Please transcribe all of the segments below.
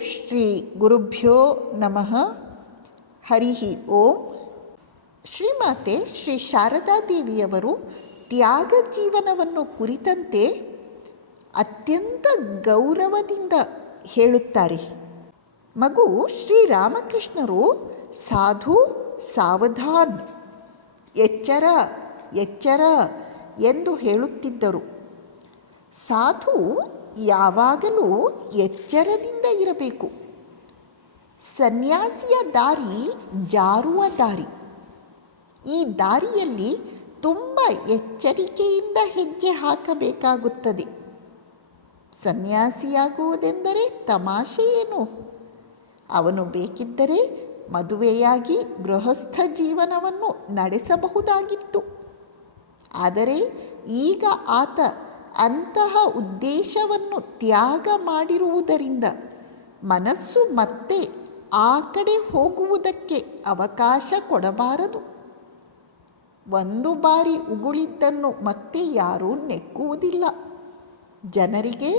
ಶ್ರೀ ಗುರುಭ್ಯೋ ನಮಃ. ಹರಿ ಓಂ. ಶ್ರೀಮಾತೆ ಶ್ರೀ ಶಾರದಾದೇವಿಯವರು ತ್ಯಾಗ ಜೀವನವನ್ನು ಕುರಿತಂತೆ ಅತ್ಯಂತ ಗೌರವದಿಂದ ಹೇಳುತ್ತಾರೆ. ಮಗು ಶ್ರೀರಾಮಕೃಷ್ಣರು ಸಾಧು ಸಾವಧಾನ್, ಎಚ್ಚರ ಎಚ್ಚರ ಎಂದು ಹೇಳುತ್ತಿದ್ದರು. ಸಾಧು ಯಾವಾಗಲೂ ಎಚ್ಚರದಿಂದ ಇರಬೇಕು. ಸನ್ಯಾಸಿಯ ದಾರಿ ಜಾರುವ ದಾರಿ. ಈ ದಾರಿಯಲ್ಲಿ ತುಂಬ ಎಚ್ಚರಿಕೆಯಿಂದ ಹೆಜ್ಜೆ ಹಾಕಬೇಕಾಗುತ್ತದೆ. ಸನ್ಯಾಸಿಯಾಗುವುದೆಂದರೆ ತಮಾಷೆ ಏನು? ಅವನು ಬೇಕಿದ್ದರೆ ಮದುವೆಯಾಗಿ ಗೃಹಸ್ಥ ಜೀವನವನ್ನು ನಡೆಸಬಹುದಾಗಿತ್ತು. ಆದರೆ ಈಗ ಆತ ಅಂತಹ ಉದ್ದೇಶವನ್ನು ತ್ಯಾಗ ಮಾಡಿರುವುದರಿಂದ ಮನಸ್ಸು ಮತ್ತೆ ಆ ಕಡೆ ಹೋಗುವುದಕ್ಕೆ ಅವಕಾಶ ಕೊಡಬಾರದು. ಒಂದು ಬಾರಿ ಉಗುಳಿದ್ದನ್ನು ಮತ್ತೆ ಯಾರೂ ನೆಕ್ಕುವುದಿಲ್ಲ. ಜನರಿಗೆ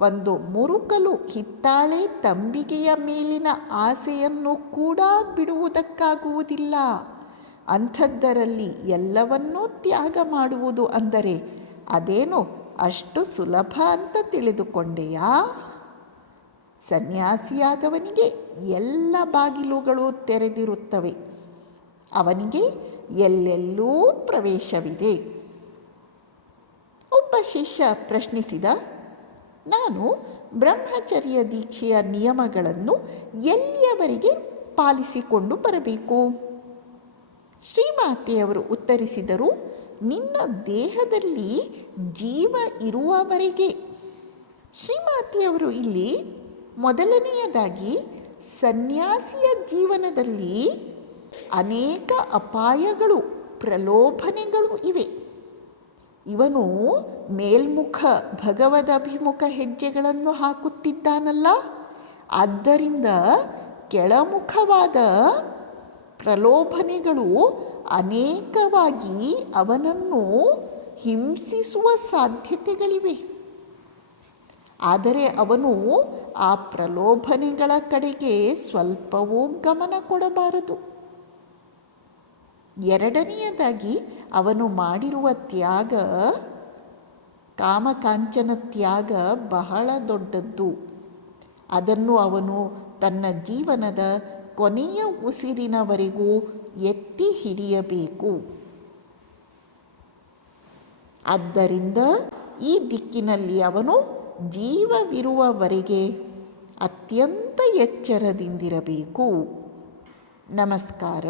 ಒಂದು ಮುರುಕಲು ಹಿತ್ತಾಳೆ ತಂಬಿಗೆಯ ಮೇಲಿನ ಆಸೆಯನ್ನು ಕೂಡ ಬಿಡುವುದಕ್ಕಾಗುವುದಿಲ್ಲ. ಅಂಥದ್ದರಲ್ಲಿ ಎಲ್ಲವನ್ನೂ ತ್ಯಾಗ ಮಾಡುವುದು ಅಂದರೆ ಅದೇನು ಅಷ್ಟು ಸುಲಭ ಅಂತ ತಿಳಿದುಕೊಂಡೆಯಾ? ಸನ್ಯಾಸಿಯಾದವನಿಗೆ ಎಲ್ಲ ಬಾಗಿಲುಗಳು ತೆರೆದಿರುತ್ತವೆ. ಅವನಿಗೆ ಎಲ್ಲೆಲ್ಲೂ ಪ್ರವೇಶವಿದೆ. ಒಬ್ಬ ಶಿಷ್ಯ ಪ್ರಶ್ನಿಸಿದ, ನಾನು ಬ್ರಹ್ಮಚರ್ಯ ದೀಕ್ಷೆಯ ನಿಯಮಗಳನ್ನು ಎಲ್ಲಿಯವರೆಗೆ ಪಾಲಿಸಿಕೊಂಡು ಬರಬೇಕು? ಶ್ರೀಮಾತೆಯವರು ಉತ್ತರಿಸಿದರು, ನಿನ್ನ ದೇಹದಲ್ಲಿ ಜೀವ ಇರುವವರೆಗೆ. ಶ್ರೀಮಾತೆಯವರು ಇಲ್ಲಿ ಮೊದಲನೆಯದಾಗಿ ಸನ್ಯಾಸಿಯ ಜೀವನದಲ್ಲಿ ಅನೇಕ ಅಪಾಯಗಳು, ಪ್ರಲೋಭನೆಗಳು ಇವೆ. ಇವನು ಮೇಲ್ಮುಖ ಭಗವದಭಿಮುಖ ಹೆಜ್ಜೆಗಳನ್ನು ಹಾಕುತ್ತಿದ್ದಾನಲ್ಲ, ಆದ್ದರಿಂದ ಕೆಳಮುಖವಾದ ಪ್ರಲೋಭನೆಗಳು ಅನೇಕವಾಗಿ ಅವನನ್ನು ಹಿಂಸಿಸುವ ಸಾಧ್ಯತೆಗಳಿವೆ. ಆದರೆ ಅವನು ಆ ಪ್ರಲೋಭನೆಗಳ ಕಡೆಗೆ ಸ್ವಲ್ಪವೂ ಗಮನ ಕೊಡಬಾರದು. ಎರಡನೆಯದಾಗಿ ಅವನು ಮಾಡಿರುವ ತ್ಯಾಗ, ಕಾಮಕಾಂಚನ ತ್ಯಾಗ ಬಹಳ ದೊಡ್ಡದ್ದು. ಅದನ್ನು ಅವನು ತನ್ನ ಜೀವನದ ಕೊನೆಯ ಉಸಿರಿನವರೆಗೂ ಎತ್ತಿ ಹಿಡಿಯಬೇಕು. ಆದ್ದರಿಂದ ಈ ದಿಕ್ಕಿನಲ್ಲಿ ಅವನು ಜೀವವಿರುವವರೆಗೆ ಅತ್ಯಂತ ಎಚ್ಚರದಿಂದಿರಬೇಕು. ನಮಸ್ಕಾರ.